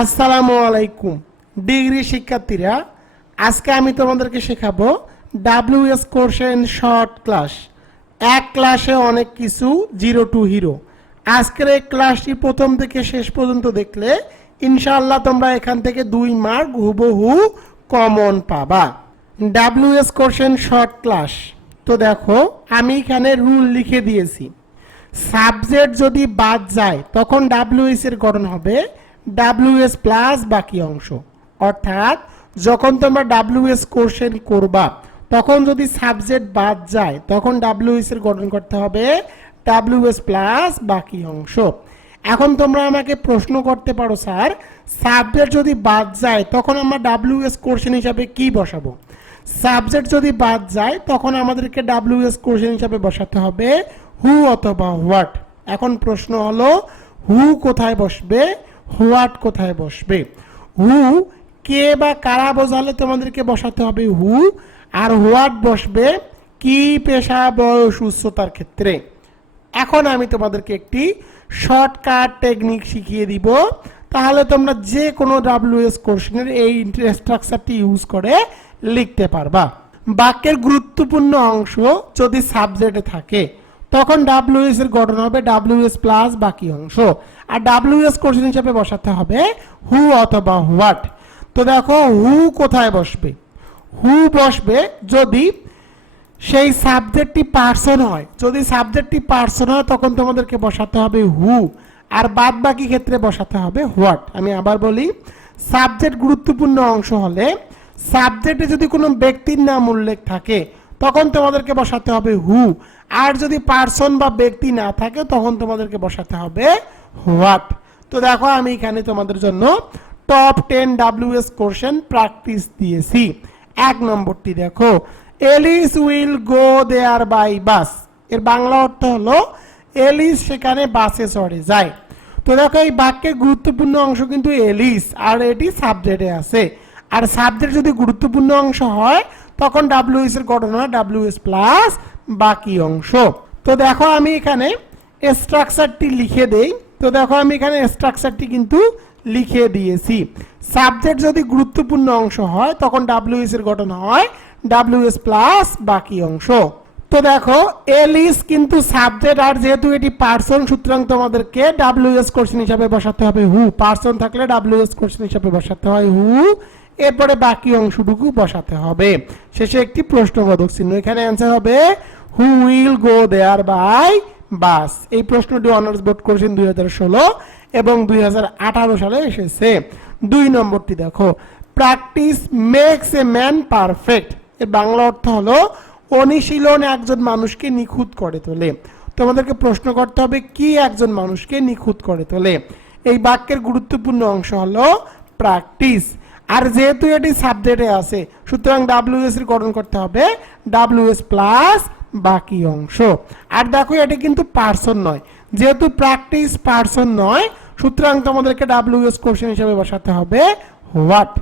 আসসালামু আলাইকুম, ডিগ্রি শিক্ষার্থীরা, আজকে আমি তোমাদেরকে শেখাবো W WS questions short class এক ক্লাসে অনেক কিছু জিরো টু হিরো আজকের এই ক্লাসটি প্রথম থেকে শেষ পর্যন্ত দেখলে ইনশাআল্লাহ তোমরা এখান থেকে দুই মার্ক হুবহু কমন পাবা। W WS questions short class তো দেখো, আমি এখানে রুল লিখে দিয়েছি। সাবজেক্ট যদি বাদ যায়, তখন ডাব্লিউএস এর গঠন হবে ডাব্লিউএস প্লাস বাকি অংশ। অর্থাৎ যখন তোমরা ডাব্লিউএস কোশ্চেন করবা, তখন যদি সাবজেক্ট বাদ যায়, তখন ডাব্লিউএস এর গঠন করতে হবে ডাব্লিউএস প্লাস বাকি অংশ। এখন তোমরা আমাকে প্রশ্ন করতে পারো, স্যার সাবজেক্ট যদি বাদ যায়, তখন আমরা ডাব্লিউএস কোশ্চেন হিসাবে কি বসাবো? সাবজেক্ট যদি বাদ যায়, তখন আমাদেরকে ডাব্লিউএস কোশ্চেন হিসাবে বসাতে হবে হু অথবা হোয়াট এখন প্রশ্ন হলো হু কোথায় বসবে? হোয়াট কোথায় বসবে? হু, কে বা কারা বোঝালে তোমাদেরকে বসাতে হবে হু, আর হোয়াট বসবে? কি পেশা, বয়স, উচ্চতার ক্ষেত্রে? এখন আমি তোমাদেরকে একটি শর্টকাট টেকনিক শিখিয়ে দিব। তাহলে তোমরা যে কোনো ডাব্লিউএস কোশ্চেনের এই স্ট্রাকচারটি ইউজ করে লিখতে পারবা। বাক্যের গুরুত্বপূর্ণ অংশ যদি সাবজেক্টে থাকে তখন ডাব্লিউএস এর গঠন হবে ডাব্লিউএস প্লাস বাকি অংশ। আর ডাব্লিউএস কোশ্চেন হিসেবে বসাতে হবে হু অথবা হোয়াট তো দেখো হু কোথায় বসবে? হু বসবে যদি সেই সাবজেক্টটি পার্সন হয়। যদি সাবজেক্টটি পার্সন হয়, তখন তোমাদেরকে বসাতে হবে হু আর বাদ বাকি ক্ষেত্রে বসাতে হবে হোয়াট আমি আবার বলি সাবজেক্ট গুরুত্বপূর্ণ অংশ হলে সাবজেক্টে যদি কোনো ব্যক্তির নাম উল্লেখ থাকে তখন তোমাদেরকে বসাতে হবে হু আর যদি পার্সন বা ব্যক্তি না থাকে, তখন তোমাদেরকে বসাতে হবে হোয়াট তো দেখো, আমি এখানে তোমাদের জন্য top ten WS question practice দিয়েছি। এক নম্বরটি দেখো Alice will go there by বাসের বাংলা অর্থ হলো এলিস সেখানে বাসে চড়ে যায়। তো দেখো, এই বাক্যের গুরুত্বপূর্ণ অংশ কিন্তু এলিস আর এটি সাবজেক্টে আছে। আর সাবজেক্ট যদি গুরুত্বপূর্ণ অংশ হয় তখন ডাব্লিউএস এর গঠন হয় ডাব্লিউএস প্লাস বাকি অংশ। তো দেখো আমি এখানে স্ট্রাকচারটি লিখে দেই। তো দেখো আমি এখানে স্ট্রাকচারটি কিন্তু লিখে দিয়েছি। সাবজেক্ট যদি গুরুত্বপূর্ণ অংশ হয়, তখন ডাব্লিউএস এর গঠন হয় ডাব্লিউএস প্লাস বাকি অংশ। তো দেখো এলিস কিন্তু সাবজেক্ট আর যেহেতু এটি পার্সন সুতরাং তোমাদেরকে ডাব্লিউএস কোশ্চেন হিসাবে বসাতে হবে হু পার্সন থাকলে ডাব্লিউএস কোশ্চেন হিসাবে বসাতে হয় হু এরপরে বাকি অংশটুকু বসাতে হবে। শেষে একটি প্রশ্নবোধক চিহ্ন। এখানে অ্যান্সার হবে who will go there by বাস এই প্রশ্নটি অনার্স বোর্ড করেছেন দুই হাজার ষোলো এবং দুই হাজার আঠারো সালে এসেছে। দুই নম্বরটি দেখো practice makes a man perfect এর বাংলা অর্থ হলো, অনুশীলন একজন মানুষকে নিখুঁত করে তোলে। তোমাদেরকে প্রশ্ন করতে হবে, কি একজন মানুষকে নিখুঁত করে তোলে? এই বাক্যের গুরুত্বপূর্ণ অংশ হলো প্র্যাকটিস আর যেহেতু এটি সাবজেক্টে আছে, সুতরাং ডাব্লিউএস এর গঠন করতে হবে ডাব্লিউএস প্লাস বাকি অংশ। আর দেখো, এটি কিন্তু পার্সন নয়। যেহেতু প্র্যাকটিস পার্সন নয়, সুতরাং তোমাদেরকে ডাব্লিউএস কোশ্চেন হিসেবে বসাতে হবে হোয়াট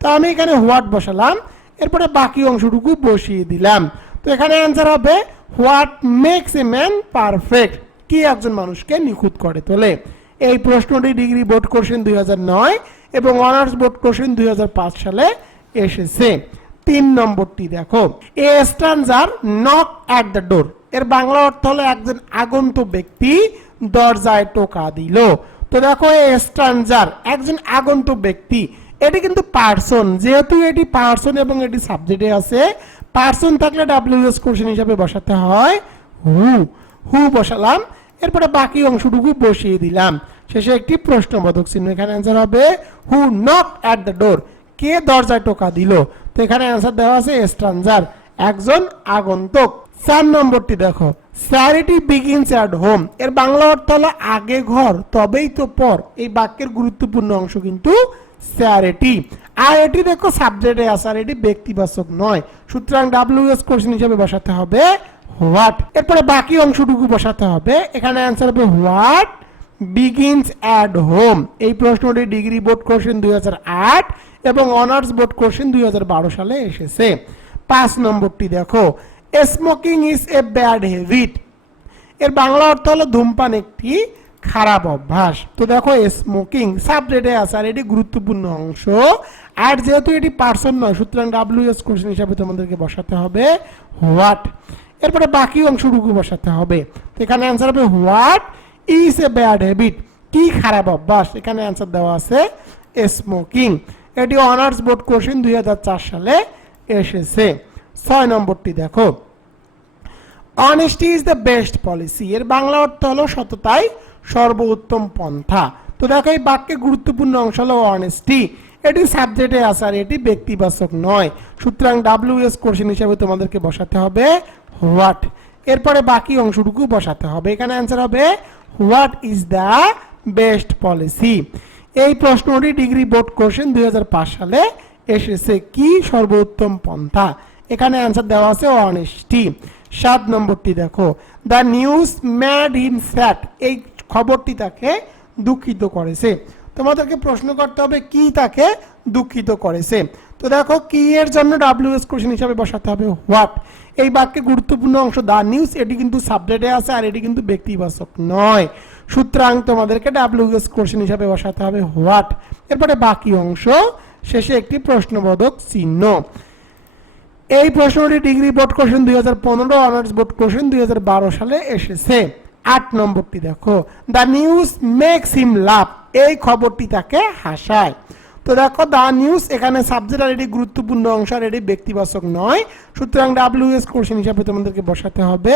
তো আমি এখানে হোয়াট বসালাম, এরপরে বাকি অংশটুকু বসিয়ে দিলাম। তো এখানে অ্যান্সার হবে what makes a man perfect কি একজন মানুষকে নিখুঁত করে তোলে? এই প্রশ্নটি ডিগ্রি বোর্ড কোশ্চেন দুই হাজার নয় এবং অনার্স বোর্ড কোশ্চেন দুই সালে এসেছে। তিন নম্বরটি দেখো। A stranger knock at the door. এর বাংলা অর্থ হলো একজন আগন্তুক ব্যক্তি দরজায় টোকা দিল। তো দেখো, এ স্ট্যান্ডার একজন আগন্তুক ব্যক্তি। এটি কিন্তু পার্সন। যেহেতু এটি পার্সন এবং এটি সাবজেক্টে আছে, পার্সন থাকলে ডাব্লিউএস কোশ্চেন হিসাবে বসাতে হয়। হু হু বসালাম। এরপরে বাকি অংশটুকু বসিয়ে দিলাম। শেষে একটি প্রশ্নবোধক চিহ্ন। এখানে অ্যান্সার হবে who knock at the door কে দরজায় টোকা দিল? তো এখানে অ্যান্সার দেওয়া আছে স্ট্রাঞ্জার একজন আগন্তুক। চার নম্বরটি দেখো। স্যারিটি বিগিনস অ্যাট হোম এর বাংলা অর্থ হলো, আগে ঘর, তবেই তো পর। এই বাক্যের গুরুত্বপূর্ণ অংশ কিন্তু স্যারিটি আর এটি দেখো সাবজেক্টে আছে, আর এটি ব্যক্তিবাচক নয়। সুতরাং ডাব্লিউ এস কোশ্চেন হিসেবে বসাতে হবে হোয়াট এরপরে বাকি অংশটুকু বসাতে হবে। এখানে অ্যান্সার হবে হোয়াট বিগিনস অ্যাট হোম এই প্রশ্নটি ডিগ্রি বোর্ড কোশ্চেন দুই এবং অনার্স বোর্ড কোশ্চেন দুই সালে এসেছে। পাঁচ নম্বরটি দেখো। Smoking is a bad habit এর বাংলা অর্থ হলো ধূমপান একটি খারাপ অভ্যাস। তো দেখো স্মোকিং সাবজেক্টে আছে আর এটি গুরুত্বপূর্ণ অংশ। আর যেহেতু এটি পার্সন নয়, সুতরাং ডাব্লিউ এস কোশ্চেন হিসাবে তোমাদেরকে বসাতে হবে হোয়াট এরপরে বাকি অংশটুকু বসাতে হবে। তো এখানে অ্যান্সার হবে what is a bad habit কি খারাপ অভ্যাস? এখানে অ্যান্সার দেওয়া আছে স্মোকিং এটি অনার্স বোর্ড কোশ্চেন দুই সালে এসেছে। ছয় নম্বরটি দেখো। Honesty is the best policy এর বাংলা অর্থ হলো সততাই সর্বোত্তম পন্থা। তো দেখো, এই বাক্যে গুরুত্বপূর্ণ অংশ হলো অনেস্টি এটি সাবজেক্টে আছে আর এটি ব্যক্তিবাচক নয়। সুতরাং ডাব্লিউ এস কোশ্চেন হিসেবে তোমাদেরকে বসাতে হবে হোয়াট এরপরে বাকি অংশটুকু বসাতে হবে। এখানে অ্যান্সার হবে what is the best policy এই প্রশ্নটি ডিগ্রি বোর্ড কোশ্চেন দুই হাজার পাঁচ সালে এসেছে। কি সর্বোত্তম পন্থা? এখানে অ্যান্সার দেওয়া আছে অনেস্টি সাত নম্বরটি দেখো। The news made him sad এই খবরটি তাকে দুঃখিত করেছে। তোমাদেরকে প্রশ্ন করতে হবে কি তাকে দুঃখিত করেছে। তো দেখো, কি এর জন্য ডাব্লিউ এস কোশ্চেন হিসাবে বসাতে হবে? হোয়াট এই বাক্যে গুরুত্বপূর্ণ অংশ দা নিউজ এটি কিন্তু সাবজেক্টে আছে আর এটি কিন্তু ব্যক্তিবাচক নয়। সুতরাং তোমাদেরকে ডাব্লিউ এস কোশ্চেন হিসাবে বসাতে হবে হোয়াট এরপরে বাকি অংশ, শেষে একটি প্রশ্নবোধক চিহ্ন। এই প্রশ্নটি ডিগ্রি বোর্ড কোশ্চেন দুই হাজার পনেরো অনার্স বোর্ড কোশ্চেন দুই হাজার বারো সালে এসেছে। আট নম্বরটি দেখো। The news makes him laugh এই খবরটি তাকে হাসায়। তো দেখো দ্য নিউজ, এখানে সাবজেক্ট আর এটি গুরুত্বপূর্ণ অংশ আর এটি ব্যক্তিবাচক নয়। সুতরাং ডাব্লিউ এস কোশ্চেন হিসাবে তোমাদেরকে বসাতে হবে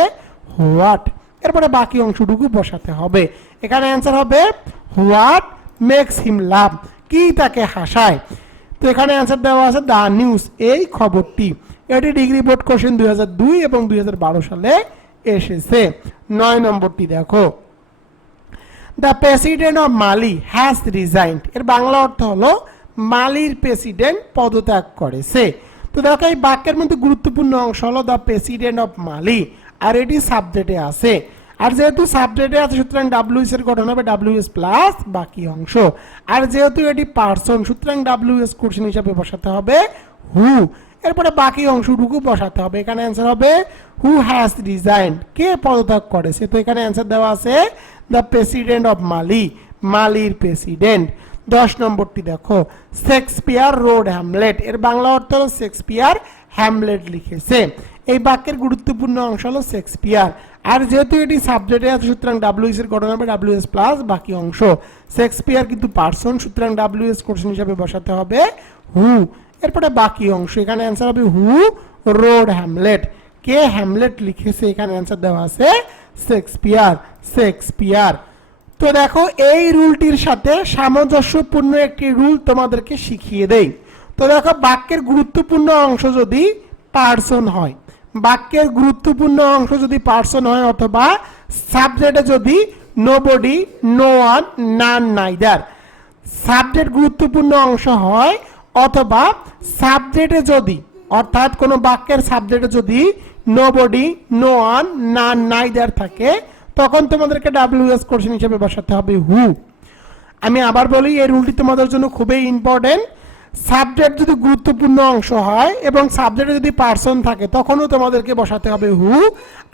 হোয়াট। এরপরে বাকি অংশটুকু বসাতে হবে। এখানে অ্যান্সার হবে, হোয়াট মেক্স হিম লাভ কি তাকে হাসায়? তো এখানে অ্যান্সার দেওয়া আছে দ্য নিউজ, এই খবরটি। এটি ডিগ্রি বোর্ড কোশ্চেন দুই হাজার দুই এবং দুই হাজার বারো সালে এসেছে। নয় নম্বরটি দেখো। The president of Mali has resigned এর বাংলা অর্থ হলো মালির প্রেসিডেন্ট পদত্যাগ করেছে। তো দেখো, এই বাক্যের মধ্যে গুরুত্বপূর্ণ অংশ হলো দ্য প্রেসিডেন্ট অফ মালি আর এটি সাবজেক্টে আছে। আর যেহেতু সাবজেক্টে আছে, সুতরাং ডাব্লিউ এর গঠন হবে ডাব্লিউ এস প্লাস বাকি অংশ। আর যেহেতু এটি পার্সন সুতরাং ডাব্লিউ এস কোশ্চেন হিসাবে বসাতে হবে হু এরপরে বাকি অংশটুকু বসাতে হবে। এখানে অ্যান্সার হবে হু হ্যাজ রিজাইন কে পদত্যাগ করেছে? তো এখানে অ্যান্সার দেওয়া আছে দ্য প্রেসিডেন্ট অফ মালি মালির প্রেসিডেন্ট দশ নম্বরটি দেখো শেক্সপিয়ার রোড হ্যামলেট এর বাংলা অর্থ হলো শেক্সপিয়ার হ্যামলেট লিখেছে। এই বাক্যের গুরুত্বপূর্ণ অংশ হলো শেক্সপিয়ার আর যেহেতু এটি সাবজেক্টে আছে, সুতরাং ডাব্লিউ এর গঠন হবে ডাব্লিউ এস প্লাস বাকি অংশ। শেক্সপিয়ার কিন্তু পার্সন সুতরাং ডাব্লিউ এস কোশ্চেন হিসাবে বসাতে হবে হু এরপরে বাকি অংশ, এখানে অ্যান্সার হবে হু রোড হ্যামলেট কে হ্যামলেট লিখেছে? এখানে অ্যান্সার দেওয়া আছে শেক্সপিয়ার শেক্সপিয়ার তো দেখো, এই রুলটির সাথে সামঞ্জস্যপূর্ণ একটি রুল তোমাদেরকে শিখিয়ে দেই। তো দেখো, বাক্যের গুরুত্বপূর্ণ অংশ যদি পার্সন হয়, বাক্যের গুরুত্বপূর্ণ অংশ যদি পার্সন হয় অথবা সাবজেক্টে যদি nobody no one none neither subject গুরুত্বপূর্ণ অংশ হয় অথবা সাবজেক্টে যদি, অর্থাৎ কোনো বাক্যের সাবজেক্টে যদি নো বডি নো ওয়ান না নাইদার থাকে, তখন তোমাদেরকে ডাব্লিউ এস কোশ্চেন হিসেবে বসাতে হবে হু আমি আবার বলি, এই রুলটি তোমাদের জন্য খুবই ইম্পর্টেন্ট সাবজেক্ট যদি গুরুত্বপূর্ণ অংশ হয় এবং সাবজেক্টে যদি পার্সন থাকে, তখনও তোমাদেরকে বসাতে হবে হু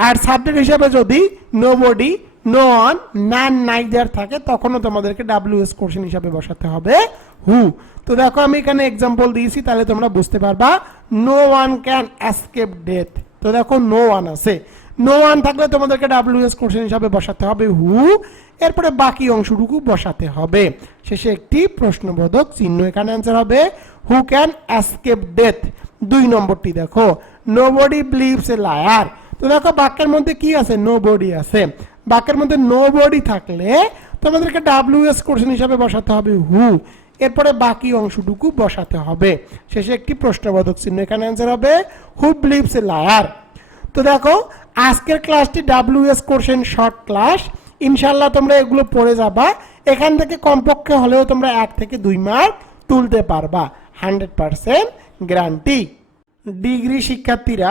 আর সাবজেক্ট হিসেবে যদি nobody no one none neither থাকে, তখনও তোমাদেরকে ডাব্লিউ এস কোশ্চেন হিসাবে বসাতে হবে। হু তো দেখো, আমি এখানে এক্সাম্পল দিয়েছি, তাহলে তোমরা বুঝতে পারবা। No one can escape death তো দেখো নো ওয়ান আছে। নো ওয়ান থাকলে তোমাদেরকে ডাব্লিউ এস কোশ্চেন হিসাবে বসাতে হবে হু এরপরে বাকি অংশটুকু বসাতে হবে। শেষে একটি প্রশ্নবোধক চিহ্ন এখানে অ্যান্সার হবে। হু ক্যান অ্যাসকেপ ডেথ দুই নম্বরটি দেখো। Nobody believes a liar তো দেখো, বাক্যের মধ্যে কি আছে? নো বডি আছে। বাক্যের মধ্যে নো বডি থাকলে তোমাদেরকে ডাব্লিউ এস কোশ্চেন হিসাবে বসাতে হবে হু এরপরে বাকি অংশটুকু বসাতে হবে। শেষে একটি প্রশ্নবোধক চিহ্ন এখানে অ্যান্সার হবে হু বিলিভস এ লায়ার তো দেখো, আজকের ক্লাসটি W S question short class ইনশাল্লাহ তোমরা এগুলো পড়ে যাবা। এখান থেকে কমপক্ষে হলেও তোমরা এক থেকে দুই মার্ক তুলতে পারবা। হান্ড্রেড পারসেন্ট গ্যারান্টি ডিগ্রি শিক্ষার্থীরা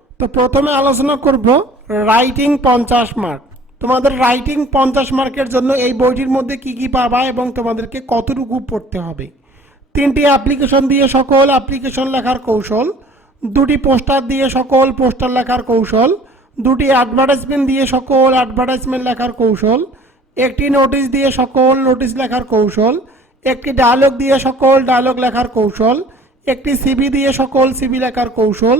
তো প্রথমে আলোচনা করব রাইটিং পঞ্চাশ মার্ক তোমাদের রাইটিং পঞ্চাশ মার্কের জন্য এই বইটির মধ্যে কি কি পাবা এবং তোমাদেরকে কতটুকু পড়তে হবে? তিনটি অ্যাপ্লিকেশন দিয়ে সকল অ্যাপ্লিকেশন লেখার কৌশল, দুটি পোস্টার দিয়ে সকল পোস্টার লেখার কৌশল, দুটি অ্যাডভার্টাইজমেন্ট দিয়ে সকল অ্যাডভার্টাইজমেন্ট লেখার কৌশল, একটি নোটিশ দিয়ে সকল নোটিশ লেখার কৌশল, একটি ডায়লগ দিয়ে সকল ডায়লগ লেখার কৌশল, একটি সিবি দিয়ে সকল সিবি লেখার কৌশল